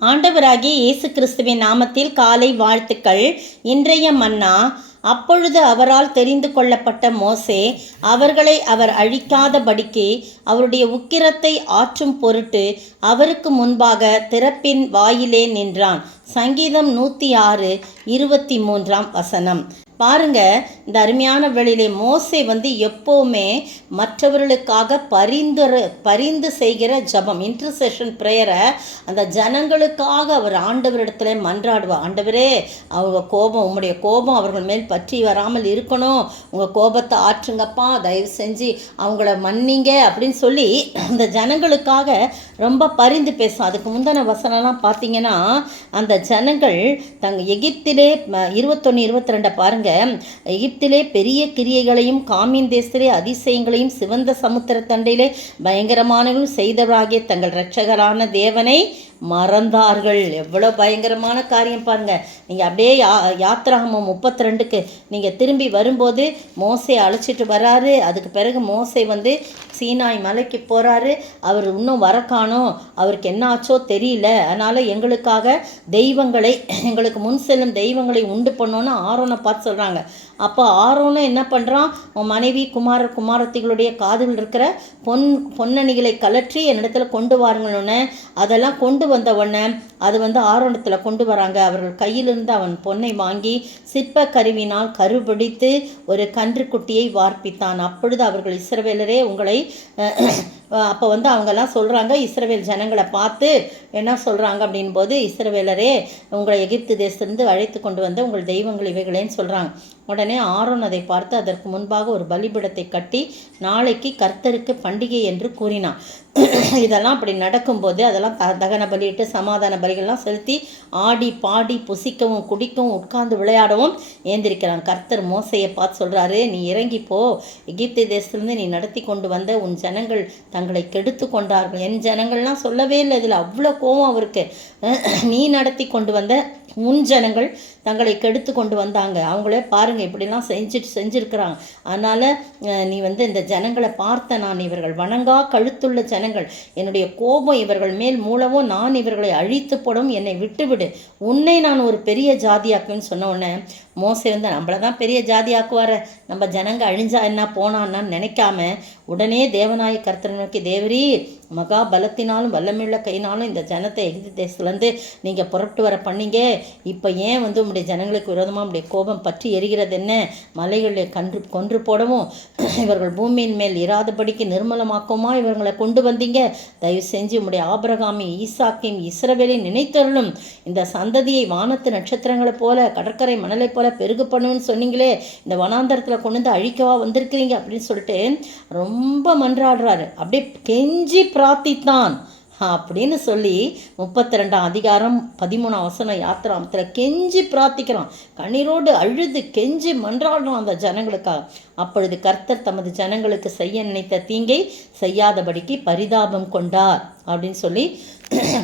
ஆண்டவராகிய இயேசு கிறிஸ்துவின் நாமத்தில் காலை வாழ்த்துக்கள். இன்றைய மன்னா. அப்பொழுது அவரால் தெரிந்து கொள்ளப்பட்ட மோசே அவர்களை அவர் அழிக்காதபடிக்கு அவருடைய உக்கிரத்தை ஆற்றும் பொருட்டு அவருக்கு முன்பாக திறப்பின் வாயிலே நின்றான். சங்கீதம் 106:23 பாருங்க. இந்த அருமையான வேளையிலே மோசே எப்போவுமே மற்றவர்களுக்காக பரிந்து செய்கிற ஜபம், இன்டர்செஷன் ப்ரேயரை அந்த ஜனங்களுக்காக அவர் ஆண்டவரிடத்துல மன்றாடுவார். ஆண்டவரே, அவங்க கோபம், உங்களுடைய கோபம் அவர்கள் மேல் பற்றி வராமல் இருக்கணும், உங்கள் கோபத்தை ஆற்றுங்கப்பா, தயவு செஞ்சு அவங்கள மன்னிங்க அப்படின்னு சொல்லி அந்த ஜனங்களுக்காக ரொம்ப பரிந்து பேசும். அதுக்கு முந்தின வசனம்லாம் பார்த்தீங்கன்னா, அந்த ஜனங்கள் எகிப்திலே 21-22 பாருங்க. எகிப்திலே பெரிய கிரியைகளையும் காமின் தேசத்திலே அதிசயங்களையும் சிவந்த சமுத்திர தண்டையிலே பயங்கரமானவர்களும் செய்தவராகிய தங்கள் இரட்சகரான தேவனை மறந்தார்கள். எவ்வளோ பயங்கரமான காரியம் பாருங்க. நீங்கள் அப்படியே யாத்திராகமம் 32க்கு நீங்கள் திரும்பி வரும்போது மோசே அழைச்சிட்டு வராரு. அதுக்கு பிறகு மோசே சீனாய் மலைக்கு போகிறாரு. அவர் இன்னும் வர காணோம், அவருக்கு என்ன ஆச்சோ தெரியல, அதனால் எங்களுக்காக தெய்வங்களை, எங்களுக்கு முன் செல்லும் தெய்வங்களை உண்டு பண்ணோன்னு ஆரோனை பார்த்து சொல்கிறாங்க. அப்போ ஆரோனும் என்ன பண்ணுறான், உன் மனைவி குமாரத்திகளுடைய காதில் இருக்கிற பொன்னணிகளை கலற்றி என்னிடத்தில் கொண்டு வாருங்கன்னு அதெல்லாம் கொண்டு வந்த உடனே அது ஆரோனத்தில் கொண்டு வராங்க. அவர்கள் கையிலிருந்து அவன் பொன்னை வாங்கி சிற்ப கருவினால் கருபிடித்து ஒரு கன்றுக்குட்டியை வார்ப்பித்தான். அப்பொழுது அவர்கள் இஸ்ரவேலரே உங்களை அப்போ அவங்கெல்லாம் சொல்கிறாங்க, இஸ்ரவேல் ஜனங்களை பார்த்து என்ன சொல்கிறாங்க அப்படின் போது, இஸ்ரவேலரே உங்களை எகிப்து தேசத்திலிருந்து அழைத்து கொண்டு வந்த உங்கள் தெய்வங்கள் இவைகளேன்னு சொல்கிறாங்க. உடனே ஆரோன் அதை பார்த்து அதற்கு முன்பாக ஒரு பலிபீடத்தை கட்டி நாளைக்கு கர்த்தருக்கு பண்டிகை என்று கூறினான். இதெல்லாம் அப்படி நடக்கும்போது அதெல்லாம் தகன பலியிட்டு சமாதான பலிகள்லாம் செலுத்தி ஆடி பாடி புசிக்கவும் குடிக்கவும் உட்கார்ந்து விளையாடவும் ஏந்திருக்கிறான். கர்த்தர் மோசையை பார்த்து சொல்கிறாரு, நீ இறங்கிப்போ, எகிப்து தேசத்துலேருந்து நீ நடத்தி கொண்டு வந்த உன் ஜனங்கள் தங்களை கெடுத்து கொண்டார்கள். என் ஜனங்கள்லாம் சொல்லவே இல்லை, இதில் அவ்வளோ கோபம் அவருக்கு. நீ நடத்தி கொண்டு வந்த உன் ஜனங்கள் தங்களை கெடுத்து கொண்டு வந்தாங்க, அவங்களே பாருங்கள் இப்படிலாம் செஞ்சுருக்கிறாங்க. அதனால் நீ இந்த ஜனங்களை பார்த்த நான், இவர்கள் வணங்கா கழுத்துள்ள ஜனங்கள், என்னுடைய கோபம் இவர்கள் மேல் மூலமோ நான் இவர்களை அழித்து போடும், என்னை விட்டுவிடு, உன்னை நான் ஒரு பெரிய ஜாதியாக்குன்னு சொன்ன உடனே மோசே நம்மளை தான் பெரிய ஜாதியாக்குவார, நம்ம ஜனங்க அழிஞ்சா என்ன போனான்னு நினைக்காம உடனே தேவனாய கர்த்தரை நோக்கி, தேவரீர் மகா பலத்தினாலும் வல்லமையுள்ள கையினாலும் இந்த ஜனத்தை எகிப்து தேசத்துலேருந்து நீங்கள் புறப்பட்டு வர பண்ணீங்க, இப்போ ஏன் உங்களுடைய ஜனங்களுக்கு விரோதமாக உங்களுடைய கோபம் பற்றி எரிகிறது என்ன, மலைகளை கொன்று போடவும் இவர்கள் பூமியின் மேல் இராதபடிக்கு நிர்மலமாக்கவுமா இவர்களை கொண்டு வந்தீங்க, தயவு செஞ்சு உங்களுடைய ஆபிரகாமையும் ஈசாக்கையும் இஸ்ரவேலையும் நினைத்தருளும், இந்த சந்ததியை வானத்து நட்சத்திரங்களை போல கடற்கரை மணலை போல பெருகு பண்ணுன்னு சொன்னீங்களே, இந்த வனாந்தரத்தில் கொண்டு அழிக்கவா வந்திருக்கிறீங்க அப்படின்னு சொல்லிட்டு ரொம்ப மன்றாடுறாரு. அப்படியே கெஞ்சி பிரார்த்தித்தான் அப்படின்னு சொல்லி 32:13 யாத்திராமத்தில் கெஞ்சி பிரார்த்திக்கிறான். கண்ணீரோடு அழுது கெஞ்சி மன்றாடுறான் அந்த ஜனங்களுக்காக. அப்பொழுது கர்த்தர் தமது ஜனங்களுக்கு செய்ய நினைத்த தீங்கை செய்யாதபடிக்கு பரிதாபம் கொண்டார் அப்படின்னு சொல்லி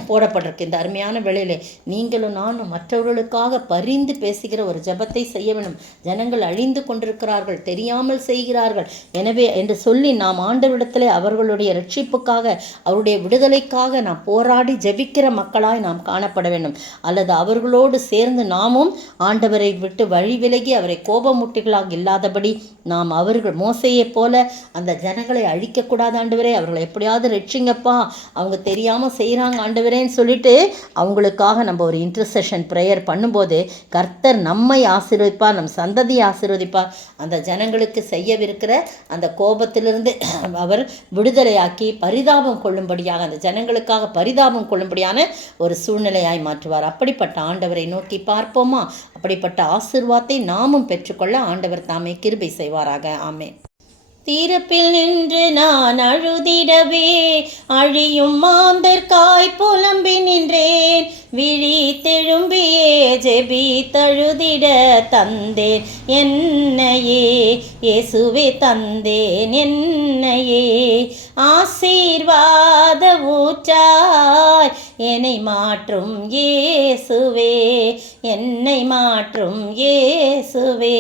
போடப்பட்டிருக்கு. இந்த அருமையான வேளையிலே நீங்களும் நானும் மற்றவர்களுக்காக பரிந்து பேசுகிற ஒரு ஜபத்தை செய்ய வேண்டும். ஜனங்கள் அழிந்து கொண்டிருக்கிறார்கள், தெரியாமல் செய்கிறார்கள், எனவே என்று சொல்லி நாம் ஆண்டவரிடத்தில் அவர்களுடைய ரட்சிப்புக்காக அவருடைய விடுதலைக்காக நாம் போராடி ஜெபிக்கிற மக்களாய் நாம் காணப்பட வேண்டும். அல்லது அவர்களோடு சேர்ந்து நாமும் ஆண்டவரை விட்டு வழி விலகி அவரை கோபமூட்டிகளாக இல்லாதபடி நாம் அவர்கள் மோசையை போல அந்த ஜனங்களை அழிக்கக்கூடாது. ஆண்டவரே அவர்களை எப்படியாவது ரட்சிங்கப்பா, அவங்க தெரியாமல் செய்கிறாங்க ஆண்டவரேன்னு சொல்லிட்டு அவங்களுக்காக நம்ம ஒரு இன்டர்செஷன் ப்ரேயர் பண்ணும்போது கர்த்தர் நம்மை ஆசீர்வதிப்பார், நம் சந்ததியை ஆசீர்வதிப்பார். அந்த ஜனங்களுக்கு செய்யவிருக்கிற அந்த கோபத்திலிருந்து அவர் விடுதலையாக்கி பரிதாபம் கொள்ளும்படியாக, அந்த ஜனங்களுக்காக பரிதாபம் கொள்ளும்படியான ஒரு சூழ்நிலையாய் மாற்றுவார். அப்படிப்பட்ட ஆண்டவரை நோக்கி பார்ப்போமா? அப்படிப்பட்ட ஆசீர்வாதத்தை நாமும் பெற்றுக்கொள்ள ஆண்டவர் தாமே கிருபை செய்வாராக. ஆமென். தீரப்பில் நின்று நான் அழுதிடவே அழியும் மாந்தர்காய் புலம்பி நின்றேன், விழி தெழும்பியே ஜெபி தழுதிட தந்தேன் என்னையே, இயேசுவே தந்தேன் என்னையே, ஆசீர்வாத ஊற்றாய் என்னை மாற்றும் இயேசுவே, என்னை மாற்றும் இயேசுவே.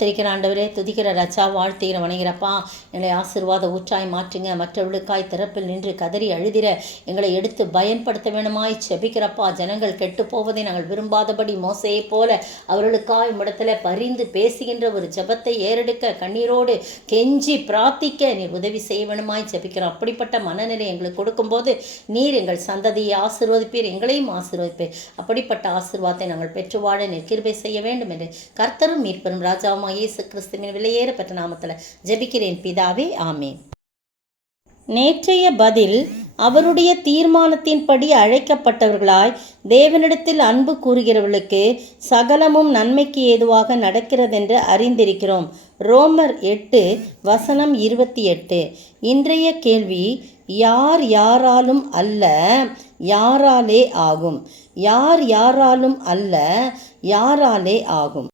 திரிக்கிற ஆண்டவரே, துதிக்கிற ரச்சா, வாழ்த்துகிற வணங்கிறப்பா. எங்களை ஆசீர்வாத ஊற்றாய் மாற்றுங்க. மற்றவர்களுக்காய் திறப்பில் நின்று கதறி அழுதிர எங்களை எடுத்து பயன்படுத்த வேணுமாய் செபிக்கிறப்பா. ஜனங்கள் கெட்டு போவதை நாங்கள் விரும்பாதபடி மோசையை போல அவர்களுக்காய் உம்மிடத்தில் பரிந்து பேசுகின்ற ஒரு ஜெபத்தை ஏறெடுக்க கண்ணீரோடு கெஞ்சி பிரார்த்திக்க நீர் உதவி செய்ய வேணுமாய் செபிக்கிறோம். அப்படிப்பட்ட மனநிலை எங்களுக்கு கொடுக்கும்போது நீர் எங்கள் சந்ததியை ஆசீர்வதிப்பீர், எங்களையும் ஆசீர்வதிப்பீர். அப்படிப்பட்ட ஆசீர்வாதத்தை நாங்கள் பெற்று வாழ நீர் கிருபை செய்ய வேண்டும் என்று கர்த்தரும் மீட்பரும் ராஜாவும் இயேசு கிறிஸ்துவின் விலையேற பெற்ற நாமத்தில் ஜெபிக்கிறேன் பிதாவே, ஆமேன். நேற்றைய பதில், அவருடைய தீர்மானத்தின்படி அழைக்கப்பட்டவர்களாய் தேவனிடத்தில் அன்பு கூறுகிறவர்களுக்கு சகலமும் நன்மைக்கு ஏதுவாக நடக்கிறதென்று அறிந்திருக்கிறோம். ரோமர் 8:28. இன்றைய கேள்வி, யார் யாராலும் அல்ல, யாராலே ஆகும். யார் யாராலும் அல்ல, யாராலே ஆகும்.